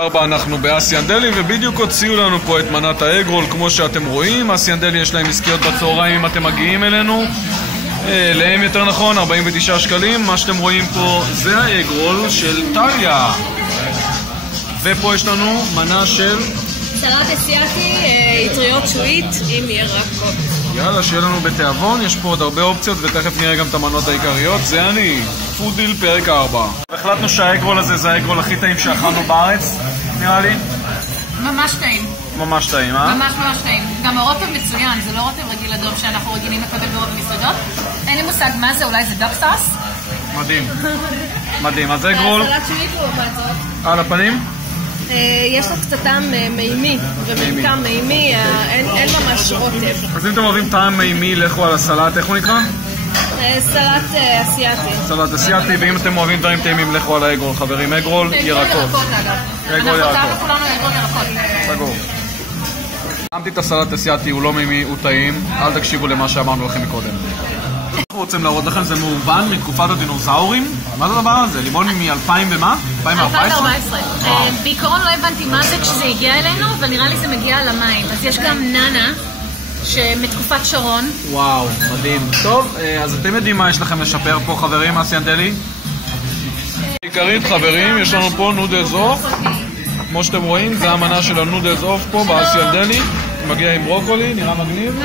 4 אנחנו באסיאן דלי, ובדיוק הוציאו לנו פה את מנת האגרול כמו שאתם רואים. אסיאן דלי יש להם עסקיות בצהריים אם אתם מגיעים אלינו, להם יותר נכון, 49 שקלים. מה שאתם רואים פה זה האגרול של טליה, ופה יש לנו מנה של סלט אסיאתי, יטריות שועית עם ירקות. יאללה, שיהיה לנו בתיאבון. יש פה עוד הרבה אופציות ותכף נראה גם את המנות העיקריות. זה אני, פוד דיל פרק 4. החלטנו שהאגרול הזה זה האגרול הכי טעים שאכלנו בארץ, נראה לי. ממש טעים. ממש טעים, אה? ממש ממש טעים. גם הרוטב מצוין, זה לא רוטב רגיל אדום שאנחנו רגילים לקבל ברוב מסעדות. אין לי מושג מה זה, אולי זה דאק סאס? מדהים. מדהים, אז אגרול סלט שועית לעומת זאת. על הפנים? יש לו קצת טעם מימי, ומטעם מימי אין ממש רוטב. אז אם אתם אוהבים טעם מימי, לכו על הסלט, איך הוא נקרא? סלט אסיאתי. סלט אסיאתי, ואם אתם אוהבים דברים טעימים, לכו על האגרול, חברים. אגרול ירקות. אגרול ירקות. אנחנו כולנו אגרול ירקות. סגור. טעמתי את הסלט אסיאתי, הוא לא מימי, הוא טעים. אל תקשיבו למה שאמרנו לכם מקודם. אנחנו רוצים להראות לכם, זה מאובן מתקופת הדינוזאורים. מה זה הדבר הזה? לימון מ-2000 ומה? 2014? בעיקרון לא הבנתי מה זה כשזה הגיע אלינו, אבל נראה לי זה מגיע למים. אז יש גם ננה, שמתקופת שרון. וואו, מדהים. טוב, אז אתם יודעים מה יש לכם לשפר פה, חברים, אסיאן דלי? עיקרית, חברים, יש לנו פה נודלס עוף. כמו שאתם רואים, זה המנה של הנודלס עוף פה באסיאן דלי. מגיע עם ברוקולי, נראה מגניב.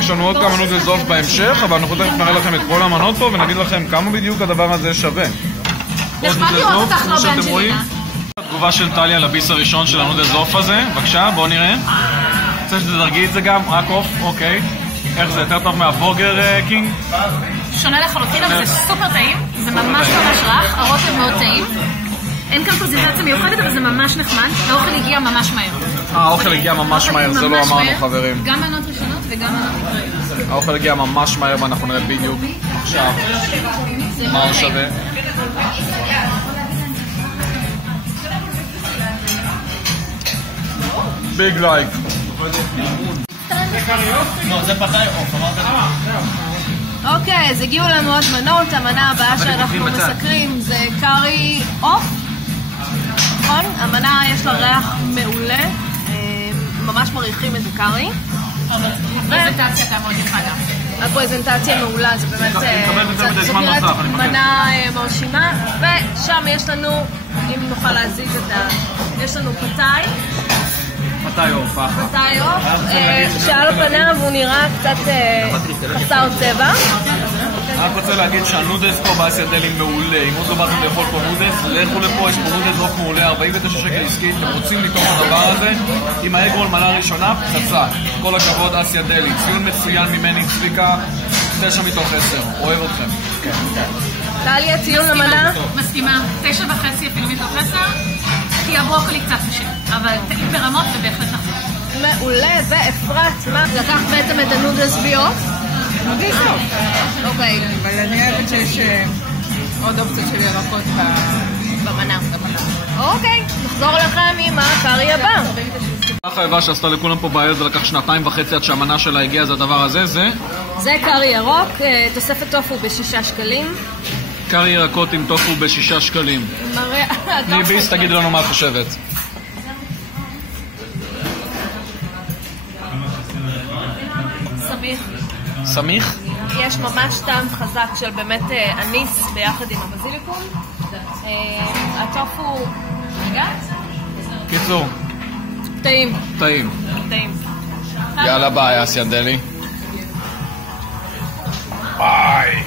יש לנו עוד כמה נודלס עוף בהמשך, אבל אנחנו תכף נראה לכם את כל המנות פה ונגיד לכם כמה בדיוק הדבר הזה שווה. עוד נודלס עוף, כמו שאתם רואים. התגובה של טליה לביס הראשון של הנודלס עוף הזה. בבקשה, בואו נראה. רוצה שתדרגי את זה גם? רק עוף? אוקיי. איך זה? יותר טוב מהבורגר קינג? שונה לחלוטין, אבל זה סופר טעים. זה ממש ממש רך, הרוטב מאוד טעים. אין כאן פרזנטציה מיוחדת, אבל זה ממש נחמד. האוכל הגיע ממש מהר. האוכל הגיע ממש מהר, זה לא אמרנו, חברים. גם מנות ראשונות וגם מנות ראשונות. האוכל הגיע ממש מהר ואנחנו נראה בדיוק עכשיו מה הוא שווה. ביג לייק. זה פתאי עוף, אמרת למה? אוקיי, אז הגיעו לנו עוד מנות. המנה הבאה שאנחנו מסקרים זה קארי עוף. נכון? המנה יש לה ריח מעולה. ממש מריחים את הקארי. הפרזנטציה הייתה מאוד יפה גם. הפרזנטציה מעולה, זה באמת זאת נראית מנה מרשימה. ושם יש לנו, אם נוכל להזיז את יש לנו פתאי. פתאי עוף, פתאי עוף, שעל פניו הוא נראה קצת חסר צבע. אני רוצה להגיד שהנודלס פה באסיאן דלי מעולה. אם עוד לא באתם לאכול פה נודלס, לכו לפה, יש פה נודלס עוף מעולה, 49 שקל עסקית. אתם רוצים לטעום הדבר הזה עם האגרול מנה ראשונה, פצצה. כל הכבוד, אסיאן דלי. ציון מצוין ממני, צביקה, 9 מתוך 10. אוהב אתכם. טליה, ציון למנה? מסכימה, 9.5 אפילו מתוך 10, כי הברוקולי קצת קשה, אבל טעים ברמות ובהחלט נכון. מעולה, ואפרת, מה? לקחת בעצם את הנודלס בלי עוף? בלי עוף. אוקיי. אבל אני אוהבת שיש עוד אופציות של ירקות במנה. אוקיי, נחזור לכם עם הקארי הבא. החייבה שעשתה לכולם פה בעיה, זה לקח 2.5 עד שהמנה שלה הגיעה, זה הדבר הזה, זה קארי ירוק, תוספת טופו ב6 שקלים. קארי ירקות עם טופו ב6 שקלים. ניביס, תגידי לנו מה את חושבת. סמיך. סמיך? יש ממש טעם חזק של באמת אניס ביחד עם הבזיליקום. הטופו, רגע? קיצור. טעים. טעים. טעים. יאללה ביי, אסיאן דלי. ביי.